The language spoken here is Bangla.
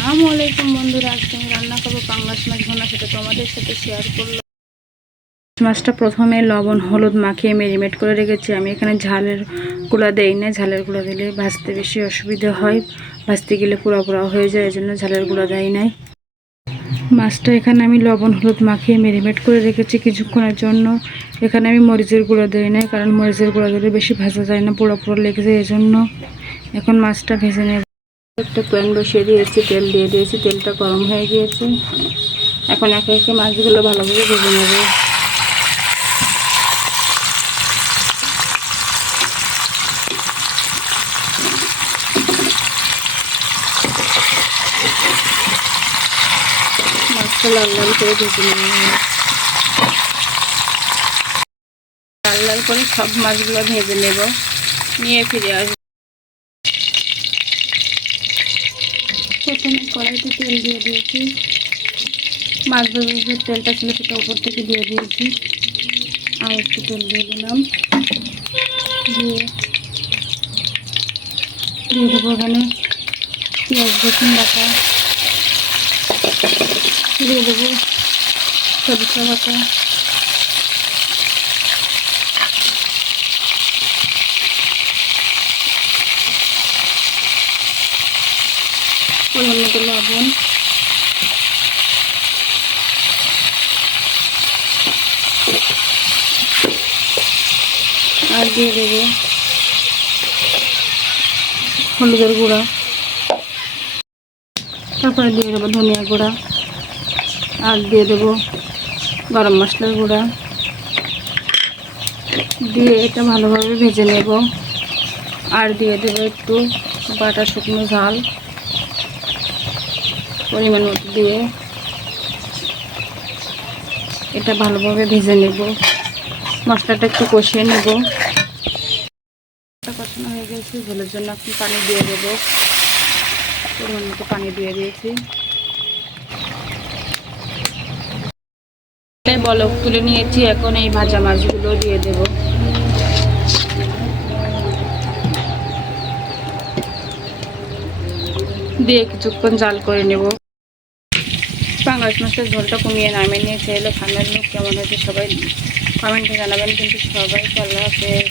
আসসালামু আলাইকুম বন্ধুরা, আজকে আমি রান্না করবো পাঙ্গাস মাছ ভুনা। সেটা তোমাদের সাথে শেয়ার করলাম। মাছটা প্রথমে লবণ হলুদ মাখিয়ে মেরিনেট করে রেখেছি। আমি এখানে ঝালের গুঁড়া দেই না, ঝালের গুঁড়া দিলে ভাজতে বেশি অসুবিধা হয়, ভাজতে গেলে পোড়া পোড়া হয়ে যায়, এই জন্য ঝালের গুঁড়া দেই নাই। মাছটা এখানে আমি লবণ হলুদ মাখিয়ে মেরিনেট করে রেখেছি কিছুক্ষণের জন্য। এখানে আমি মরিচের গুঁড়া দিই নাই, কারণ মরিচের গুঁড়া দিলে বেশি ভাজা যায় না, পোড়া পোড়া লেগে যায়, এই জন্য। এখন মাছটা ভেজে নেব। একটা প্যান বসিয়ে দিয়েছি, তেল দিয়ে দিয়েছি, তেলটা গরম হয়ে গিয়েছে। এখন একে একে মাছগুলো ভালোভাবে ভেজে নেব। মাছটা লাল লাল করে ভেজে নেব। লাল লাল করে সব মাছগুলো ভেজে নেব, নিয়ে ফিরে আসবো। প্রথমে কড়াইতে তেল দিয়ে দিয়েছি, মাছ ভাজার তেলটা ছিল সেটা উপর থেকে দিয়ে দিয়েছি। আর একটু তেল দিয়ে দিলাম, দিয়ে দেবো এখানে পেঁয়াজ রসুন বাটা, দিয়ে দেবো সরিষা বাটা, পরিমাণ মতো লবণ, আর দিয়ে দেবো হলুদের গুঁড়া, তারপরে দিয়ে দেবো ধনিয়া গুঁড়া, আর দিয়ে দেবো গরম মশলার গুঁড়া, দিয়ে এটা ভালোভাবে ভেজে নেব। আর দিয়ে দেবো একটু বাটা শুকনো ঝাল পরিমাণ মতো দিয়ে এটা ভালোভাবে ভেজে নেব। মশলাটা একটু কষিয়ে নেব। কষানো হয়ে গেছে, ঝোলের জন্য এখন পানি দিয়ে দেবো। পরিমাণ মতো পানি দিয়ে দিয়েছি। বলক তুলে নিয়েছি, এখন এই ভাজা মাছগুলো দিয়ে দেব। দিয়ে কিছুক্ষণ জাল করে নেব। পাঙ্গাস মাছের ঝোলটা কমিয়ে নামিয়ে নিয়ে চাইলে খানার লোক কেমন হয়েছে সবাই কমেন্টে জানাবেন। কিন্তু সবাই আল্লাহ হাফেজ।